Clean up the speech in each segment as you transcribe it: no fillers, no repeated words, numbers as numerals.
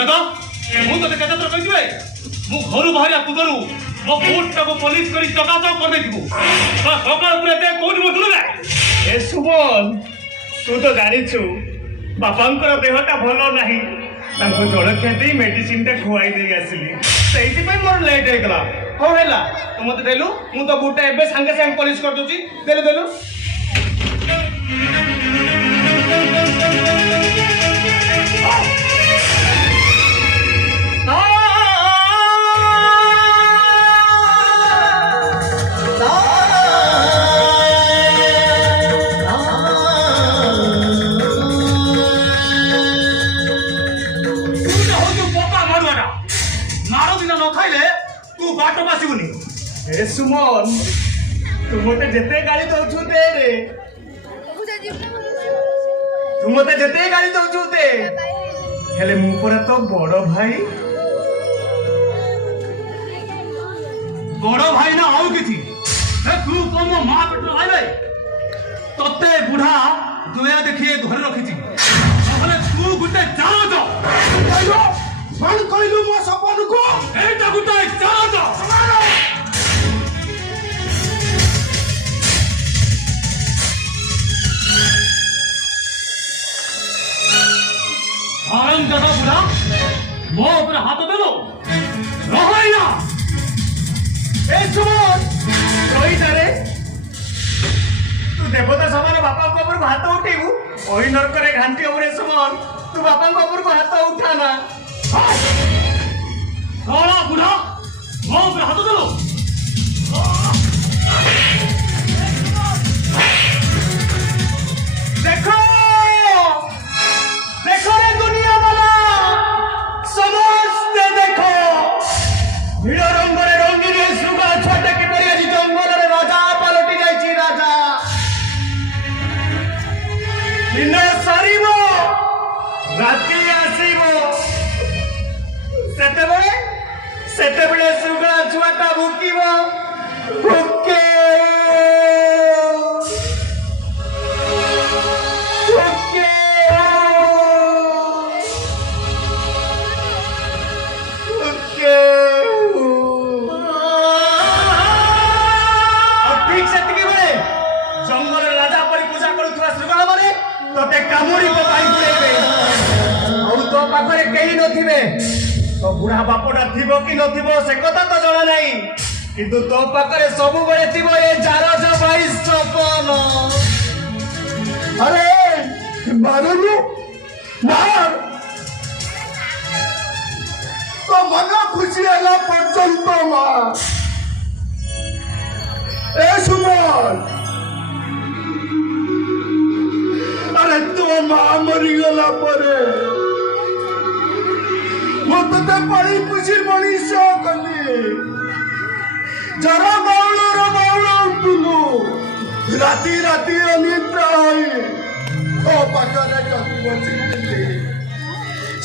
जगह ମୁଁ ତତେ କେତେ ଥର କହିଛି ଭାଇ ମୁଁ ଘରୁ ବାହାରିବା ପୂର୍ବରୁ ମୋ କୋର୍ଟଟାକୁ ପୋଲିସ କରି ଚକାଚକ କରିଦେଇଥିବୁ ସକାଳ ଉପରେ ଏତେ କୋଉଠି ମୁଁ ତୁଲୁ ଏ ସୁମନ ତୁ ତ ଜାଣିଛୁ ବାପାଙ୍କର ଦେହଟା ଭଲ ନାହିଁ ତାଙ୍କୁ ଜଳଖିଆ ଦେଇ ମେଡିସିନଟା ଖୁଆଇ ଦେଇ ଆସିଲି ସେଇଥିପାଇଁ ମୋର ଲେଟ୍ ହେଇଗଲା। ହଉ ହେଲା ତୁ ମତେ ଦେଲୁ ମୁଁ ତ ବୁଟଟା ଏବେ ସାଙ୍ଗେ ସାଙ୍ଗେ ପଲିସ କରିଦଉଛି ଦେଲୁ ଦେଲୁ ए सुमन तू मते जेते गाली दउछु दे रे तू मते जेते गाली दउछु दे हेले मु पर तो बड़ भाई ना आउ किछि ए तू तो मो मां पेट आइले तते बुढ़ा दुया देखिए घर रखिछि नहले तू गुटे जाओ तो कहिलो मान कहिलु मो सपन को एटा गुटे जाओ तो आरम जगह बुढ़ा मो ऊपर हाथ देलो रहइना ए सुमन रोहित रे तू देवता समान बापा को ऊपर हाथ उठेबू ओही नरकरे घांटी ओरे सुमन तू बापा को ऊपर हाथ उठाना कौड़ा बुढ़ा मो ऊपर हाथ देलो देखो देखो रे दुनिया वाला समझते देखो नील रंगरे रंगीन सुगा छोटे की परी आज जंगल रे राजा पलटी जाईची राजा दिन सरीबो राति आसीबो सेतेबेले सुगा छुआटा भुकिबो भुके तो बुढ़ा बापटा थिबो कि नथिबो से कथा तो जणा नाही किंतु तो पाखरे सब बळे थिबो ए 422 चपन अरे मारनु मार तो मन खुशी होला पर्यंत मार ए सुमन अरे तो मां मरी गला परे मते पड़ी पुसी मनीष कली जरा बाउल उठुलु राती राती अनिद्रा होई ओ पाखरे कति बचिली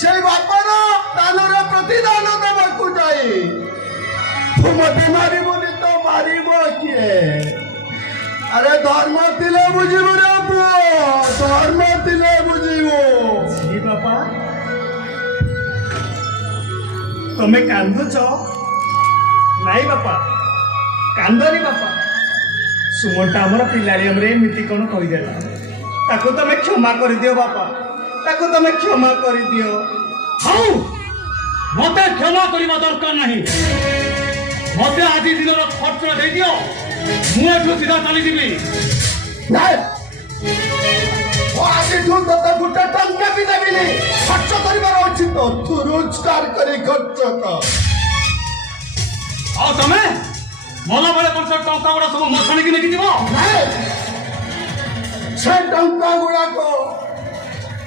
से बापर दानर प्रतिदान देबाकू जाई तू मते मारिबोनी तो मारिबो किए अरे धर्म तिले बुझिबो रे पुओ धर्म तिले बुझिबो जी बापा तुम्हें कांदुच नाई बापा कांदनी बापा सुमनटा आमर पिलाड़ियम रे एमती कौन कहीदेला ताको तमे क्षमा कर दियो बापा ताको तमे क्षमा कर दियो हाउ मते क्षमा करबा दरकार नहीं मते आदि दिन रो खर्च दे दियो मु एठो सीधा चली दिबी नाय ओ आदि ठू तते गुटे टंका भी देबिनी खर्च करिबार अछि तो तू रोजगार करी खर्च कर आ तमे मला बेले कोन टंका गुडा सब मखानी कि नेकी दिबो से टंका गुडा को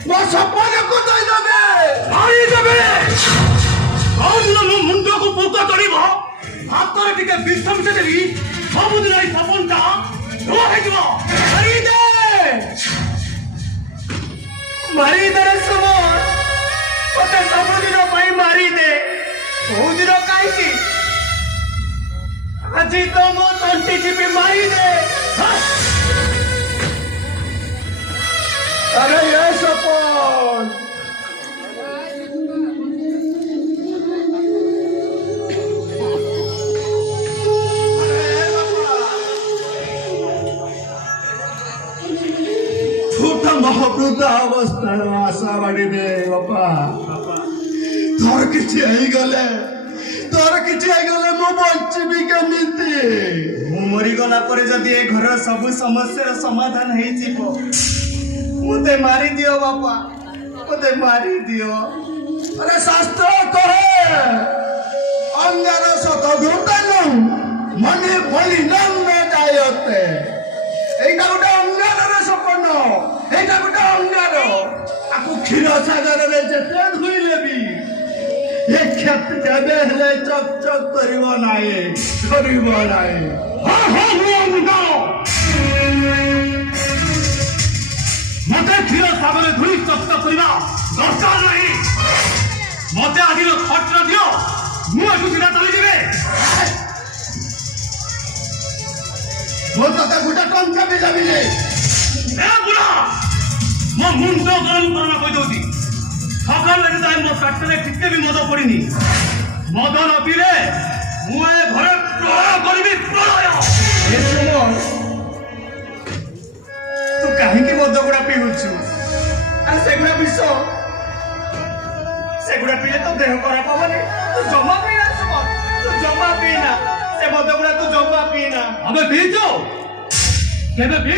मो सपन को दई देबे आई देबे कौन न मुंडो को पोका करिबो हातरे टिके विश्राम से देबी सब दिन आई सपनटा रो हे दिबो मारी दे रे सुमन मते सब दिन पई मारी दे बहुत दिन काई की आज तो मो तंटी चिपी मारी दे अरे ये सपन ବୃଦ୍ଧା ଅବସ୍ଥାର ଆଶା ବାଡ଼ିରେ ବାପା ତୋର କିଛି ହେଇଗଲେ ମୁଁ ବଞ୍ଚିବି କେମିତି? ମୁଁ ମରିଗଲା ପରେ ଯଦି ଏ ଘରର ସବୁ ସମସ୍ୟାର ସମାଧାନ ହେଇଯିବ, ମୋତେ ମାରିଦିଅ ବାପା, ମୋତେ ମାରିଦିଅ। अरे शास्त्र कहे अंगार शत धूतनु मने फलिनं में जायते। এইটা গোটে অঙ্গারর সপন, এইটা গোটে অঙ্গার। আকু ক্ষীর সাগরের যেতে ধুইলে বি এ ক্ষেত কেবে হেলে চক চক করিব নাই, করিব নাই। মতে ক্ষীর সাগরে ধুই চক্ত করিবা দরকার নাই। মতে আজির খরচ দিও, মু এটু সিধা চলে যাবে। ମୁଁ ତତେ ଗୋଟେ ଟଙ୍କା ବି ଦେବିନି। ଏ ବୁଢ଼ା, ମୋ ମୁଣ୍ଡ ଗରମ କରନା କହିଦଉଛି। ସକାଳ ଲାଗି ତାହେଲେ ମୋ ପାଟିରେ ଟିକେ ବି ମଦ ପଡ଼ିନି। ମଦ ନ ପିଇଲେ ମୁଁ ଏ ଘରେ ପ୍ରଳୟ କରିବି, ପ୍ରଳୟ। ଏ ସୁମନ, ତୁ କାହିଁକି ମଦ ଗୁଡ଼ା ପିଉଛୁ? ଆରେ ସେଗୁଡ଼ା ବିଷ, ସେଗୁଡ଼ା ପିଇଲେ ତୋ ଦେହ ଖରାପ ହବନି। ତୁ ଜମା ପିଇନା ସୁମନ, ତୁ ଜମା ପିଇନା, ସେ ମଦ ଗୁଡ଼ା ତୁ ଜମା ପିଇନା। ଆମେ ପିଇଛୁ କେବେ ପିଇ